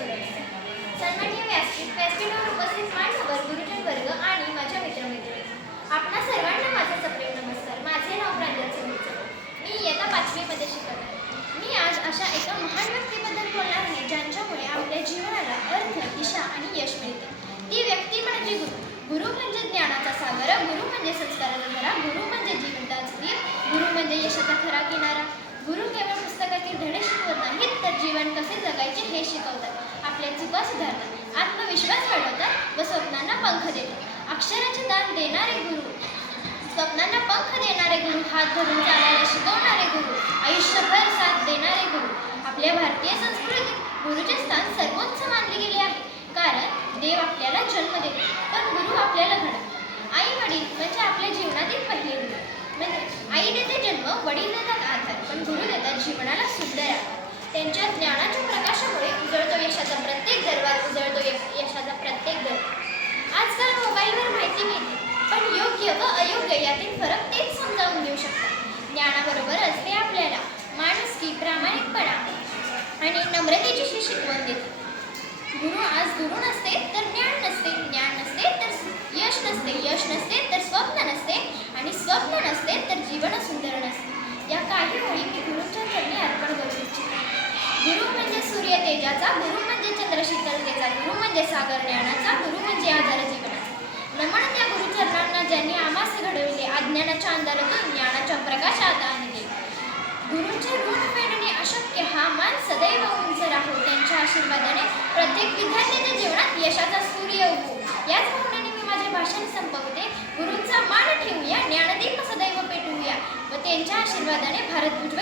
घडवतात. सन्माननीय व्यासपीठावर उपस्थित मान्यवर गुरुजन वर्ग आणि माझ्या मित्रमैत्रिणी, आपणा सर्वांना माझा सप्रेम नमस्कार. माझे नाव प्रांजल चव्हाण. मी इयत्ता 5वी मध्ये शिकत आहे. मी आज अशा एका महान व्यक्तीबद्दल बोलणार आहे ज्यांच्यामुळे आपल्या जीवनाला अर्थ, दिशा आणि यश मिळते. ती व्यक्ती म्हणजे गुरु. गुरु म्हणजे ज्ञानाचा सागर, गुरु म्हणजे संस्काराचा धरा, गुरु म्हणजे जिवंताचा वीर, गुरु म्हणजे यशाचा खरा किनारा. गुरु केवळ पुस्तकातील धडे शिकवत नाहीत, तर जीवन कसे जगायचे हे शिकवतात. आपल्या चुका सुधारतात, आत्मविश्वास वाढवतात व स्वप्नांना पंख देतात. अक्षराचे दान देणारे गुरु, स्वप्नांना पंख देणारे गुरु, हात धरून चालायला शिकवणारे गुरु, आयुष्यभर साथ देणारे गुरु. आपल्या भारतीय संस्कृतीत गुरुचे स्थान सर्वोच्च मानले गेले आहे. कारण देव आपल्याला जन्म देतो, पण गुरु आपल्याला घडवतात. आई वडील म्हणजे आपल्या जीवनातील पहिले गुरु. म्हणजे आई देते जन्म, वडील देतात आधार, पण गुरु देतात जीवनाला सुंदर आकार. त्यांच्या ज्ञानाच्या प्रकाशामुळे उजळतो यशाचा प्रत्येक दरवाजा, उजळतो यशाचा प्रत्येक दरवाजा. आजकाल मोबाईलवर माहिती मिळते, पण योग्य व अयोग्य यातील फरक तेच समजावून देऊ शकतात. ज्ञानाबरोबरच ते आपल्याला माणुसकी, प्रामाणिकपणा आणि नम्रतेची शिकवण देते. गुरु आज गुरु नसते तर ज्ञान नसते, ज्ञान नसते तर यश नसते, यश नसते तर स्वप्न नसते, आणि स्वप्न नसते तर जीवन सुंदर नसते. या काही ओळी मी गुरुंच्या चरणी अर्पण करू इच्छिते. गुरु म्हणजे सूर्य तेजाचा, गुरु म्हणजे चंद्र शीतलतेचा, गुरु म्हणजे सागर ज्ञानाचा, गुरु म्हणजे आधार जीवनाचा. नमन त्या गुरुचरणांना ज्यांनी आम्हास घडविले, अज्ञानाच्या अंधारातून ज्ञानाच्या प्रकाशात आणले. गुरूंचे ऋण फेडणे अशक्य, हा मान सदैव उंच राहो. त्यांच्या आशीर्वादाने प्रत्येक विद्यार्थ्याच्या जीवनात यशाचा सूर्य उगवो. याच भावनेने मी माझे भाषण संपवते. गुरूंचा मान ठेवूया, ज्ञानदीप सदैव पेटवूया व त्यांच्या आशीर्वादाने भारत उज्ज्वल